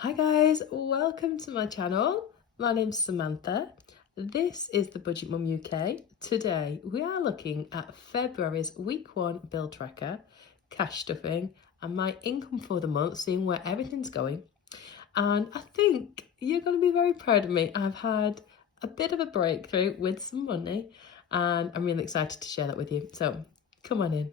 Hi guys, welcome to my channel. My name's Samantha. This is the Budget Mum UK. Today we are looking at February's week 1 bill tracker, cash stuffing, and my income for the month, seeing where everything's going. And I think you're going to be very proud of me. I've had a bit of a breakthrough with some money and I'm really excited to share that with you. So come on in.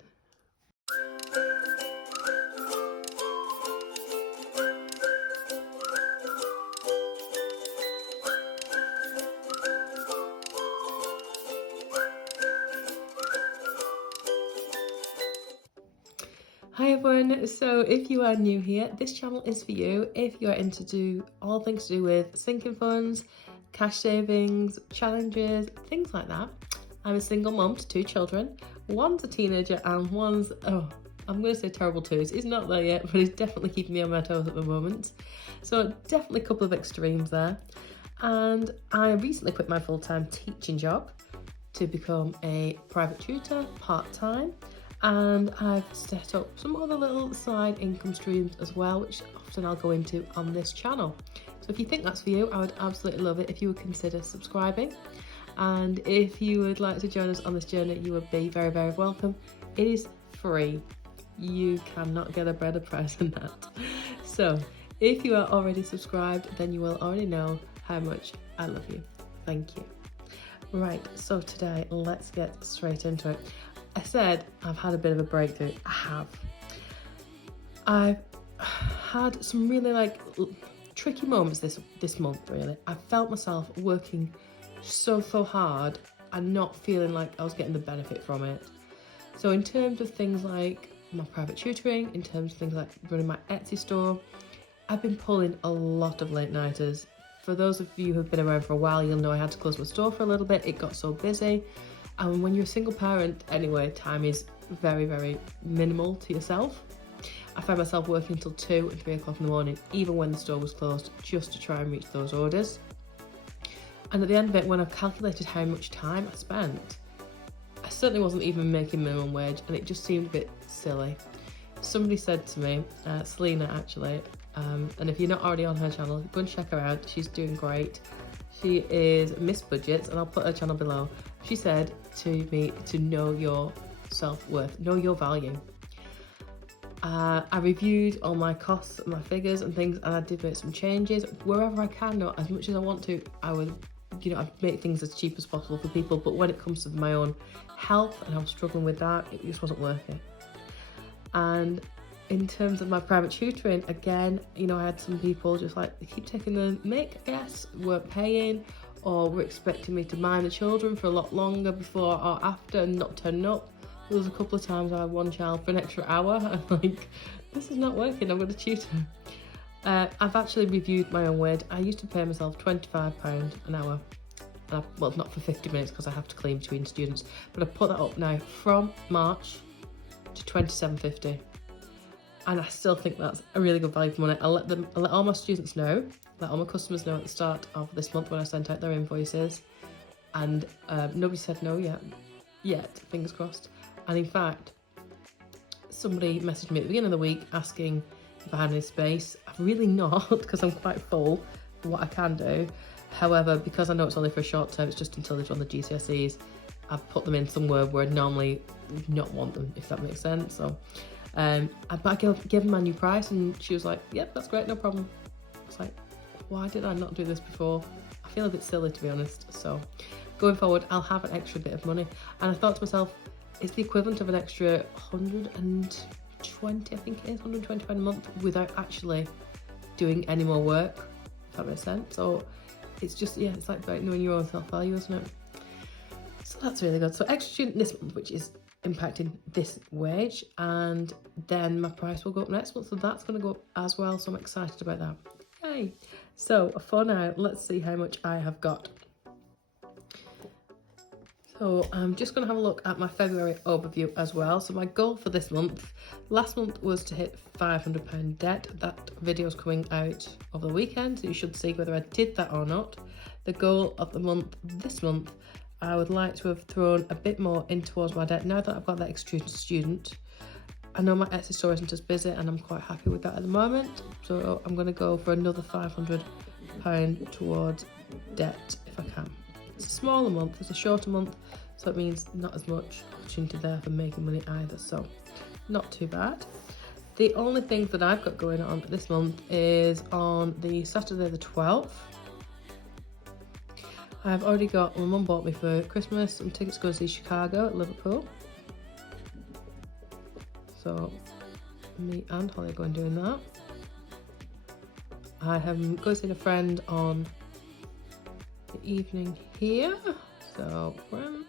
Hi everyone, so if you are new here, this channel is for you if you are into do all things to do with sinking funds, cash savings, challenges, things like that. I'm a single mum to 2 children. One's a teenager and one's, I'm going to say terrible twos. He's not there yet, but he's definitely keeping me on my toes at the moment. So definitely a couple of extremes there. And I recently quit my full-time teaching job to become a private tutor part-time. And I've set up some other little side income streams as well, which often I'll go into on this channel. So if you think that's for you, I would absolutely love it if you would consider subscribing. And if you would like to join us on this journey, you would be very, very welcome. It is free. You cannot get a better price than that. So if you are already subscribed, then you will already know how much I love you. Thank you. Right, so today, let's get straight into it. I said I've had a bit of a breakthrough. I have. I've had some really tricky moments this month, really. I felt myself working so hard and not feeling like I was getting the benefit from it. So in terms of things like my private tutoring, in terms of things like running my Etsy store, I've been pulling a lot of late nighters. For those of you who've been around for a while, you'll know I had to close my store for a little bit. It got so busy. And when you're a single parent, anyway, time is very, very minimal to yourself. I found myself working until 2 and 3 o'clock in the morning, even when the store was closed, just to try and reach those orders. And at the end of it, when I've calculated how much time I spent, I certainly wasn't even making minimum wage, and it just seemed a bit silly. Somebody said to me, Selena actually, and if you're not already on her channel, go and check her out. She's doing great. She is Miss Budgets, and I'll put her channel below. She said to me to know your self-worth, know your value. I reviewed all my costs and my figures and things, and I did make some changes wherever I can. Not as much as I want to, I would, I'd make things as cheap as possible for people. But when it comes to my own health, and I was struggling with that, it just wasn't working. And in terms of my private tutoring, again, I had some people just like, they keep taking the mick, I guess, weren't paying, or were expecting me to mind the children for a lot longer before or after and not turning up. There was a couple of times I had one child for an extra hour. I'm like, this is not working, I'm going to tutor. I've actually reviewed my own wage. I used to pay myself £25 an hour. Well, not for 50 minutes because I have to clean between students, but I've put that up now from March to £27.50. And I still think that's a really good value for money. I let all my students know, let all my customers know at the start of this month when I sent out their invoices, and nobody said no yet, fingers crossed. And in fact, somebody messaged me at the beginning of the week asking if I had any space. I've really not, because I'm quite full for what I can do. However, because I know it's only for a short term, it's just until they've done the GCSEs, I've put them in somewhere where I'd normally not want them, if that makes sense. So I gave her my new price, and she was like, yep, that's great, no problem. I was like, why did I not do this before? I feel a bit silly, to be honest. So going forward, I'll have an extra bit of money. And I thought to myself, it's the equivalent of an extra 120, I think it is, £120 a month without actually doing any more work, if that makes sense. So it's just, yeah, it's like about knowing your own self-value, isn't it? So that's really good. So extra student this month, which is impacting this wage, and then my price will go up next month, so that's going to go up as well, so I'm excited about that. Yay! So for now, let's see how much I have got. So I'm just going to have a look at my February overview as well. So my goal for this month, last month, was to hit £500 debt. That video is coming out over the weekend, so you should see whether I did that or not. The goal of the month, this month, I would like to have thrown a bit more in towards my debt. Now that I've got that extra student, I know my Etsy store isn't as busy and I'm quite happy with that at the moment. So I'm going to go for another £500 towards debt if I can. It's a smaller month, it's a shorter month, so it means not as much opportunity there for making money either, so not too bad. The only thing that I've got going on this month is on the Saturday the 12th. I've already got, my mum bought me for Christmas some tickets to go see Chicago at Liverpool. So me and Holly are going doing that. I have going to see a friend on the evening here, so grand.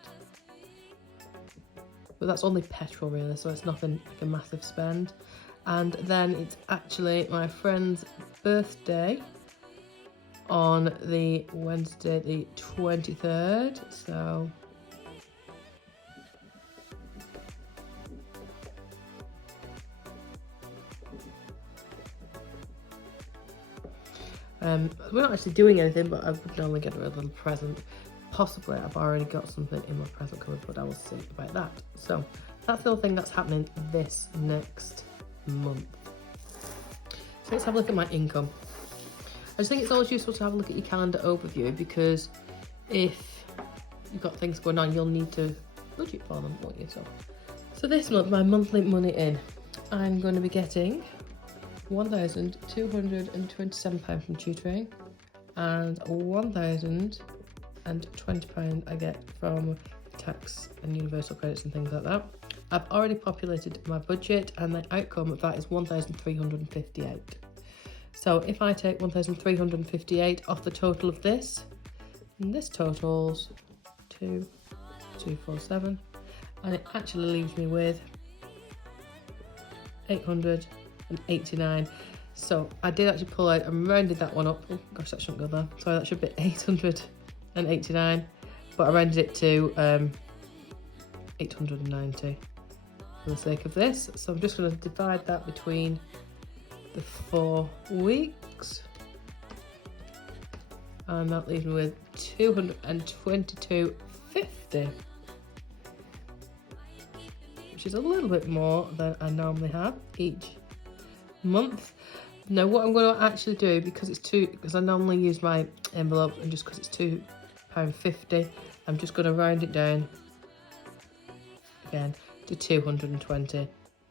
But that's only petrol really, so it's nothing like a massive spend. And then it's actually my friend's birthday on the Wednesday the 23rd, so we're not actually doing anything, but I would normally get her a little present. Possibly I've already got something in my present cupboard, but I will see about that. So that's the only thing that's happening this next month. So let's have a look at my income. I just think it's always useful to have a look at your calendar overview, because if you've got things going on, you'll need to budget for them, won't you? So this month, my monthly money in, I'm going to be getting £1,227 from tutoring and £1,020 I get from tax and universal credits and things like that. I've already populated my budget and the outcome of that is 1,358. So if I take 1,358 off the total of this, and this totals 2,247, and it actually leaves me with 889. So I did actually pull out and rounded that one up. Oh gosh, that shouldn't go there. Sorry, that should be 889, but I rounded it to 890 for the sake of this. So I'm just going to divide that between the 4 weeks, and that leaves me with 222.50, which is a little bit more than I normally have each month. Now what I'm going to actually do, because I normally use my envelope, and just because it's £2.50, I'm just going to round it down again to 220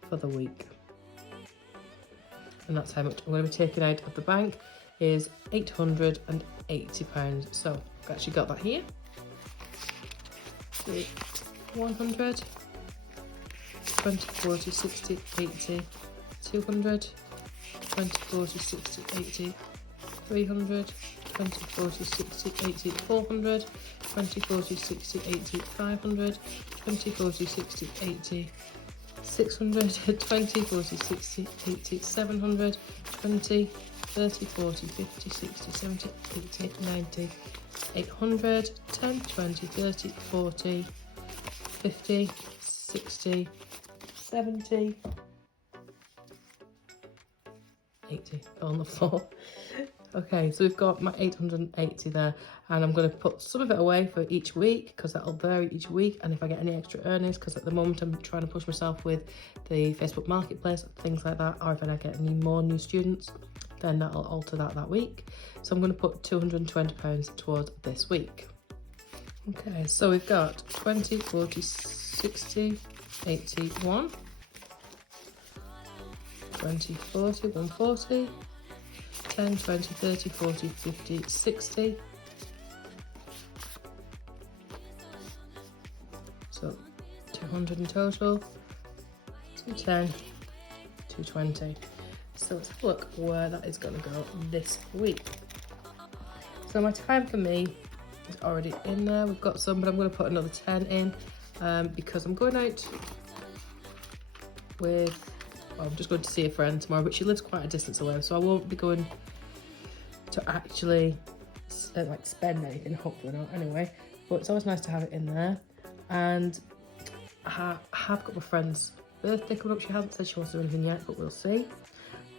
for the week. And that's how much I'm going to be taking out of the bank, is £880. So I've actually got that here. 100, 20, 40, 60, 80, 200, 20, 40, 60, 80, 300, 20, 40, 60, 80, 400, 20, 40, 60, 80, 500, 20, 40, 60, 80, 600, 20, 40, 60, 80, 700, 20, 30, 40, 50, 60, 70, 80, 90, 800, 10, 20, 30, 40, 50, 60, 70, 80 on the floor. Okay, so we've got my 880 there, and I'm going to put some of it away for each week, because that'll vary each week, and if I get any extra earnings, because at the moment I'm trying to push myself with the Facebook Marketplace, things like that, or if I get any more new students, then that'll alter that week. So I'm going to put £220 towards this week. Okay, so we've got 20, 40, 60, 81, 20, 40, 140, 10, 20, 30, 40, 50, 60. So 200 in total, 210, 220. So let's have a look where that is going to go this week. So my time for me is already in there. We've got some, but I'm going to put another 10 in because I'm going out with, well, I'm just going to see a friend tomorrow, but she lives quite a distance away, so I won't be going to actually like spend anything, hopefully not anyway, but it's always nice to have it in there. And I have got my friend's birthday coming up. She hasn't said she wants to do anything yet, but we'll see.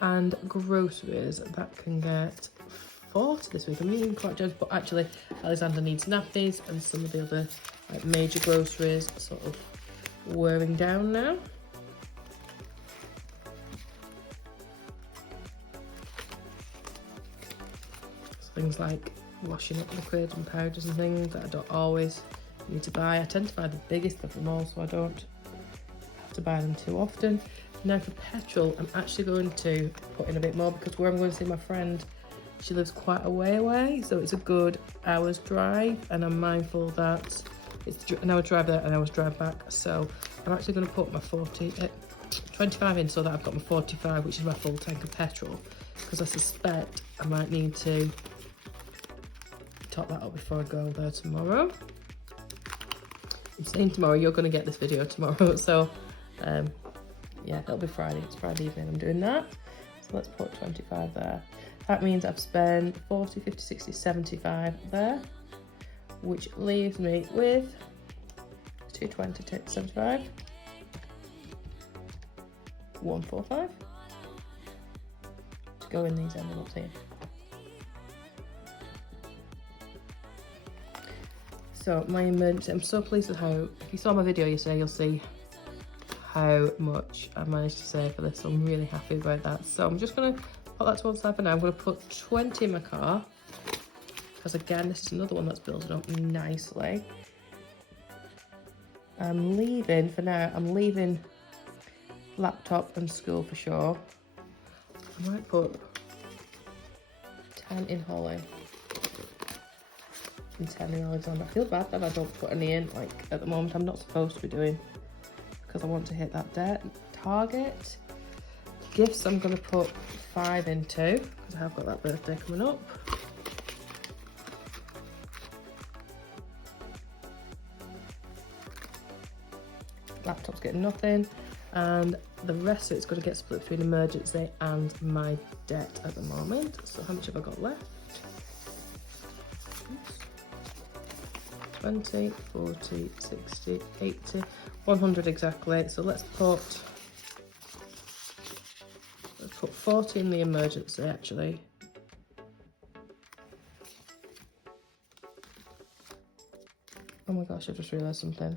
And groceries, that can get 40 this week. I'm being quite generous, but actually Alexander needs nappies and some of the other like major groceries sort of wearing down now. things like washing up liquid and powders and things that I don't always need to buy. I tend to buy the biggest of them all, so I don't have to buy them too often. Now for petrol, I'm actually going to put in a bit more because where I'm going to see my friend, she lives quite a way away, so it's a good hour's drive, and I'm mindful that it's an hour drive there, an hour's drive back. So I'm actually going to put my 25 in so that I've got my 45, which is my full tank of petrol, because I suspect I might need to top that up before I go there tomorrow. I'm saying tomorrow, you're going to get this video tomorrow, so yeah, that'll be Friday. It's Friday evening I'm doing that. So let's put 25 there. That means I've spent 40, 50, 60, 75 there, which leaves me with 220 to 75, 145 to go in these envelopes here. So my emergency, I'm so pleased with how, if you saw my video yesterday, you'll see how much I managed to save for this. So I'm really happy about that. So I'm just going to put that to one side for now. I'm going to put 20 in my car, because again, this is another one that's building up nicely. I'm leaving, for now, I'm leaving laptop and school for sure. I might put 10 in Holly and 10 in Alexander. I feel bad that I don't put any in, like at the moment I'm not supposed to be doing, because I want to hit that debt target. Gifts I'm going to put 5 into, because I have got that birthday coming up. Laptop's getting nothing, and the rest of it's going to get split between emergency and my debt at the moment. So how much have I got left? 20, 40, 60, 80, 100 exactly. So let's put 40 in the emergency actually. Oh my gosh, I just realised something.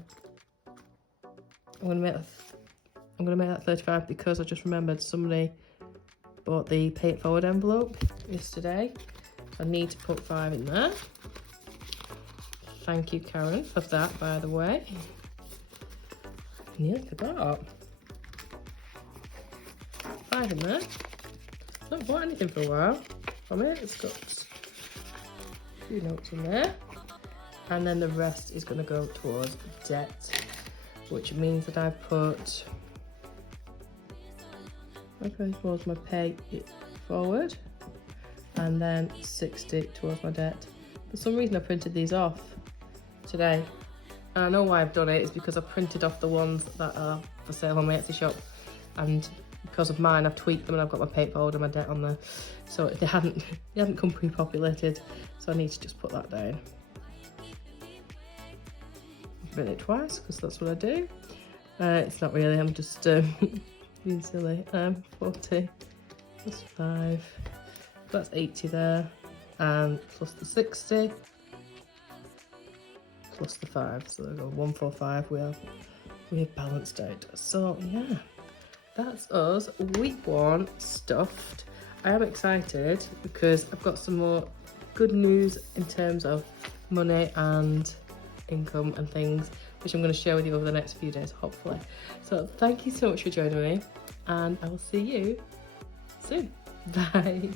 I'm gonna make that 35 because I just remembered somebody bought the pay it forward envelope yesterday. I need to put 5 in there. Thank you, Karen, for that, by the way. Nearly forgot. 5 in there. Not bought anything for a while from it. It's got a few notes in there. And then the rest is going to go towards debt, which means that I've put towards my pay it forward, and then 60 towards my debt. For some reason I printed these off today, and I know why I've done it. It's because I printed off the ones that are for sale on my Etsy shop, and because of mine I've tweaked them and I've got my pay it forward and my debt on there, so they hadn't come pre-populated, so I need to just put that down. I've written it twice because that's what I do. It's not really, I'm just being silly. 40 plus 5, that's 80 there, and plus the 60 plus the 5, so there we go, 145. We have balanced out. So yeah, that's us, week 1 stuffed. I am excited because I've got some more good news in terms of money and income and things, which I'm going to share with you over the next few days, hopefully. So thank you so much for joining me, and I will see you soon. Bye.